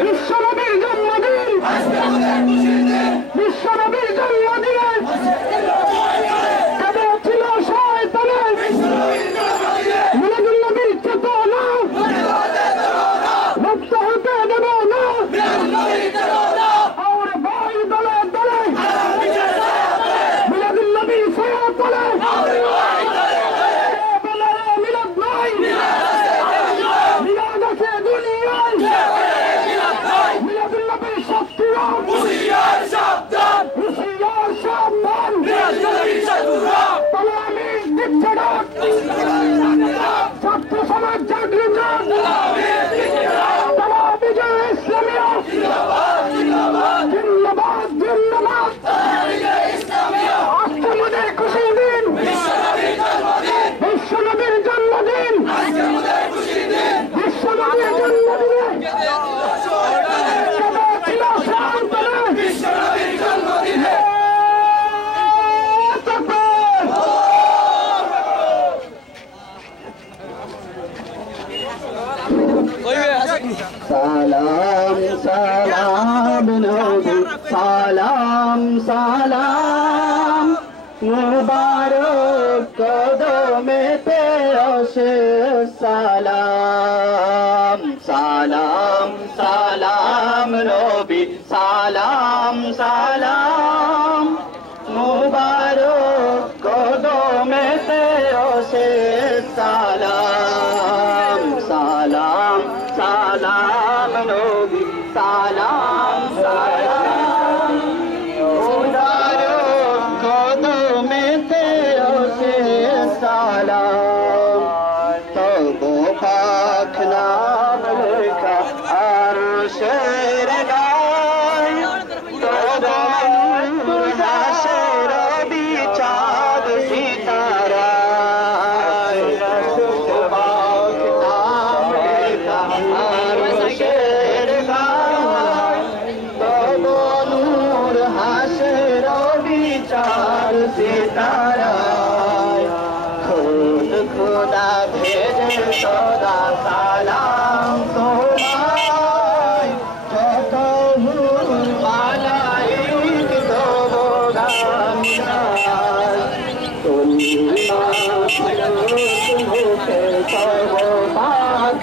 বিশ্বনবীর জন্মদিন, বিশ্বনবীর জন্মদিনে কেঁদে ছিল শয়তানে, মিলাদুন নবীর চেতনা মুক্ত হতে দেব না। আর ভাই দলে দলে মিলাদুন নবীর ছায়া তলে মিলাদ নাই, মিলাদ আছে দুনিয়ায়, মিলাদুন নবীর শক্তিরা হুঁশিয়ার সাবধান, হুঁশিয়ার সাবধান, তলে আমি দিচ্ছে ডাক, ছাত্র সমাজ জাগৃত, তারা বিজয় ইসলামিয়া জিন্দাবাদ জিন্দাবাদ। আজকে আমাদের খুশির দিন, বিশ্বনবীর জন্মদিন, বিশ্বনবীর জন্মদিনে ছিল শান্তনা, বিশ্বনবীর জন্মদিনে সালাম সালাম নবী, সালাম সালাম মুবারক কদমেতে আসে, সালাম সালাম সালাম নবী, সালাম সালাম মুবারক কদমেতে আসে, সালাম সালাম সালাম নবী, সালাম সালাম মুবারক কদমেতে আসে, সালাম তবু পাক নাম লেখা আরশের গায়, তবু হাসের বিচার সিতারায়, পাক নাম লেখা আরশের গায়, তবু নূর হাসের বিচার সিতারায়, খুদ খুদা ভেজে সদা সালাম তোমায়, যত নূর মালাইক তবু গামিনায়, তুমি মুখে তবু পাক